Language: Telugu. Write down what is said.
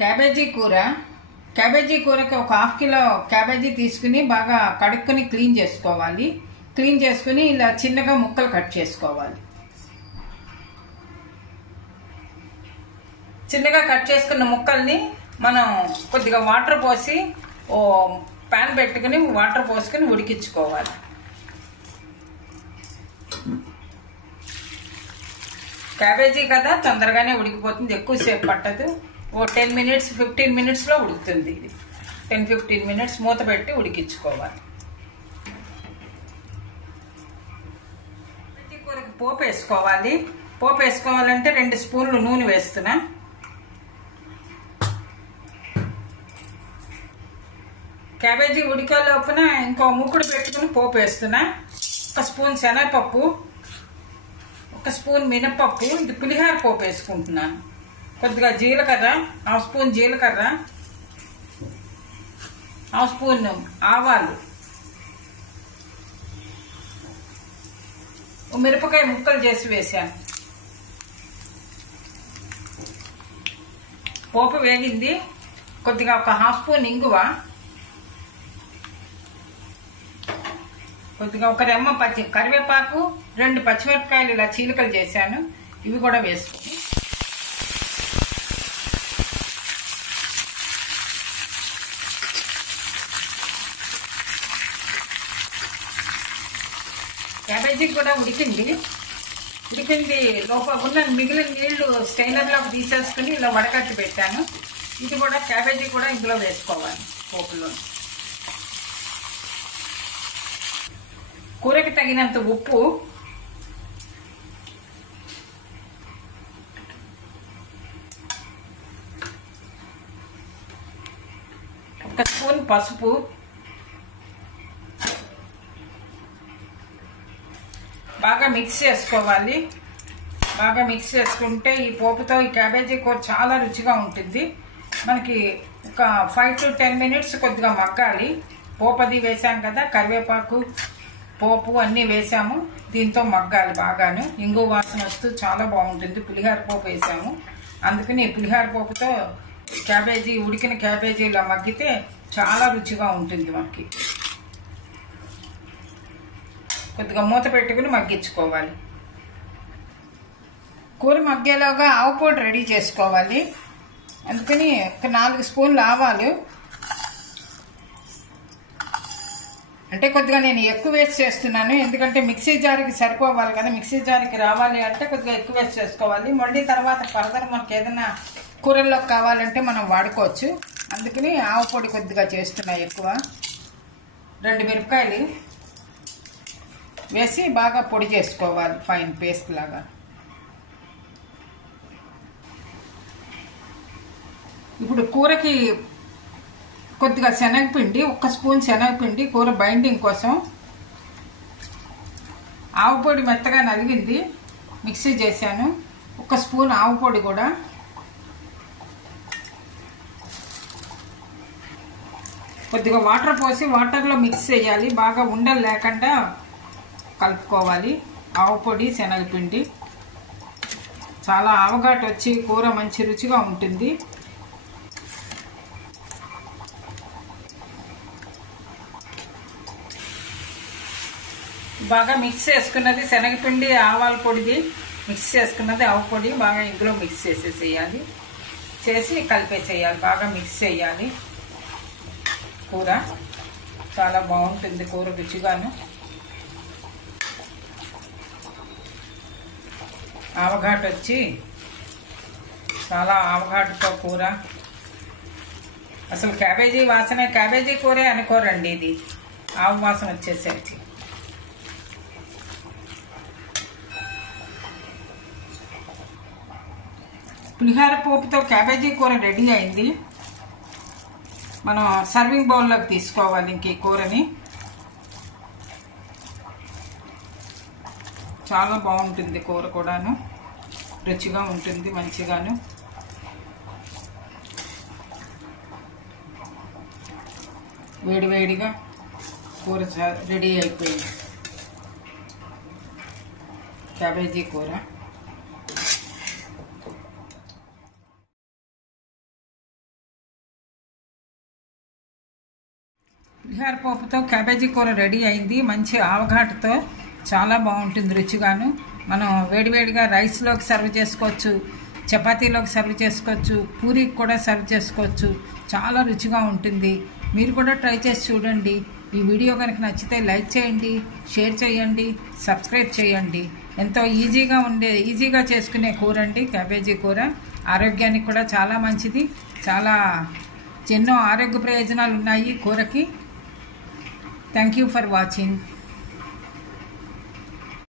క్యాబేజీ కూర. క్యాబేజీ కూరకి ఒక హాఫ్ కిలో క్యాబేజీ తీసుకుని బాగా కడుక్కొని క్లీన్ చేసుకోవాలి. క్లీన్ చేసుకుని ఇలా చిన్నగా ముక్కలు కట్ చేసుకోవాలి. చిన్నగా కట్ చేసుకున్న ముక్కల్ని మనం కొద్దిగా వాటర్ పోసి ఓ ప్యాన్ పెట్టుకుని వాటర్ పోసుకుని ఉడికించుకోవాలి. క్యాబేజీ కదా తొందరగానే ఉడికిపోతుంది, ఎక్కువసేపు పట్టదు. ఓ 10 మినిట్స్ 15 మినిట్స్లో ఉడుకుతుంది. ఇది 10-15 మినిట్స్ మూత పెట్టి ఉడికించుకోవాలి. క్యాబేజీ కూరకి పోపు వేసుకోవాలి. పోపు వేసుకోవాలంటే 2 స్పూన్లు నూనె వేస్తున్నా. క్యాబేజీ ఉడికే లోపున ఇంకో మూకుడు పెట్టుకుని పోపు వేస్తున్నా. 1 స్పూన్ శనగపప్పు, 1 స్పూన్ మినపప్పు, ఇది పులిహార పోపు వేసుకుంటున్నాను. కొద్దిగా జీలకర్ర, 1/2 స్పూన్ జీలకర్ర, 1/2 స్పూన్ ఆవాలు, మిరపకాయ ముక్కలు చేసి వేసాను. పోపు వేగింది. కొద్దిగా ఒక 1/2 స్పూన్ ఇంగువ, కొద్దిగా ఒక రెమ్మ కరివేపాకు, 2 పచ్చిమిరపకాయలు ఇలా చీలికలు చేశాను, ఇవి కూడా వేసుకుని క్యాబేజీ కూడా ఉడికింది లోపల ఉన్న మిగిలిన నీళ్లు స్టైనర్లోకి తీసేసుకుని ఇలా వడకట్టి పెట్టాను. ఇది కూడా క్యాబేజీ కూడా ఇందులో వేసుకోవాలి. పోపులో కూరకి తగినంత ఉప్పు, ఒక స్పూన్ పసుపు, బాగా మిక్స్ చేసుకోవాలి. బాగా మిక్స్ చేసుకుంటే ఈ పోపుతో ఈ క్యాబేజీ కూర చాలా రుచిగా ఉంటుంది. మనకి ఒక 5-10 మినిట్స్ కొద్దిగా మగ్గాలి. పోపు అది వేసాం కదా, కరివేపాకు పోపు అన్నీ వేసాము, దీంతో మగ్గాలి బాగాను. ఇంగు వాసన వస్తూ చాలా బాగుంటుంది. పులిహార పోపు వేసాము, అందుకని పులిహార పోపుతో క్యాబేజీ ఉడికిన క్యాబేజీ ఇలా మగ్గితే చాలా రుచిగా ఉంటుంది. మనకి కొద్దిగా మూత పెట్టుకుని మగ్గించుకోవాలి. కూర మగ్గేలోగా ఆవు పొడి రెడీ చేసుకోవాలి. అందుకని ఒక 4 స్పూన్లు ఆవాలు, అంటే కొద్దిగా నేను ఎక్కువ వేసి చేస్తున్నాను, ఎందుకంటే మిక్సీ జార్కి సరిపోవాలి కదా. మిక్సీ జార్కి రావాలి అంటే కొద్దిగా ఎక్కువ వేసి చేసుకోవాలి. మళ్ళీ తర్వాత ఫర్దర్ మనకి ఏదైనా కూరల్లో కావాలంటే మనం వాడుకోవచ్చు. అందుకని ఆవు పొడి కొద్దిగా చేస్తున్నా ఎక్కువ. 2 మిరపకాయలు వేసి బాగా పొడి చేసుకోవాలి, ఫైన్ పేస్ట్ లాగా. ఇప్పుడు కూరకి కొద్దిగా శనగపిండి, 1 స్పూన్ శనగపిండి కూర బైండింగ్ కోసం. ఆవు పొడి మెత్తగా నలిగింది, మిక్సీ చేశాను. 1 స్పూన్ ఆవు పొడి కూడా, కొద్దిగా వాటర్ పోసి వాటర్లో మిక్స్ చేయాలి. బాగా ఉండలు లేకుండా కలుపుకోవాలి. ఆవు పొడి శనగపిండి చాలా ఆవగాటు వచ్చి కూర మంచి రుచిగా ఉంటుంది. బాగా మిక్స్ చేసుకున్నది శనగపిండి ఆవాల పొడిది మిక్స్ చేసుకున్నది ఆవు పొడి బాగా ఇందులో మిక్స్ చేసేసేయాలి. చేసి కలిపేసేయాలి. బాగా మిక్స్ చేయాలి. కూర చాలా బాగుంటుంది, కూర రుచిగాను. ఆవఘాటు వచ్చి చాలా ఆవఘాటుతో కూర. అసలు క్యాబేజీ వాసన క్యాబేజీ కూరే అనుకోరండి, ఇది ఆవు వాసన వచ్చేసరికి. పులిహార పోపుతో క్యాబేజీ కూర రెడీ అయింది. మనం సర్వింగ్ బౌల్లోకి తీసుకోవాలి ఇంక ఈ కూరని. చాలా బాగుంటుంది కూర కూడాను, రుచిగా ఉంటుంది మంచిగాను. వేడివేడిగా కూర రెడీ అయిపోయింది, క్యాబేజీ కూర. పులిహోర పోపుతో క్యాబేజీ కూర రెడీ అయింది. మంచి ఆవఘాటుతో చాలా బాగుంటుంది రుచిగాను. మనం వేడివేడిగా రైస్లోకి సర్వ్ చేసుకోవచ్చు, చపాతీలోకి సర్వ్ చేసుకోవచ్చు, పూరికి కూడా సర్వ్ చేసుకోవచ్చు. చాలా రుచిగా ఉంటుంది. మీరు కూడా ట్రై చేసి చూడండి. ఈ వీడియో కనుక నచ్చితే లైక్ చేయండి, షేర్ చేయండి, సబ్స్క్రైబ్ చేయండి. ఎంతో ఈజీగా చేసుకునే కూర అండి క్యాబేజీ కూర. ఆరోగ్యానికి కూడా చాలా మంచిది. చాలా ఎన్నో ఆరోగ్య ప్రయోజనాలు ఉన్నాయి కూరకి. Thank you for watching.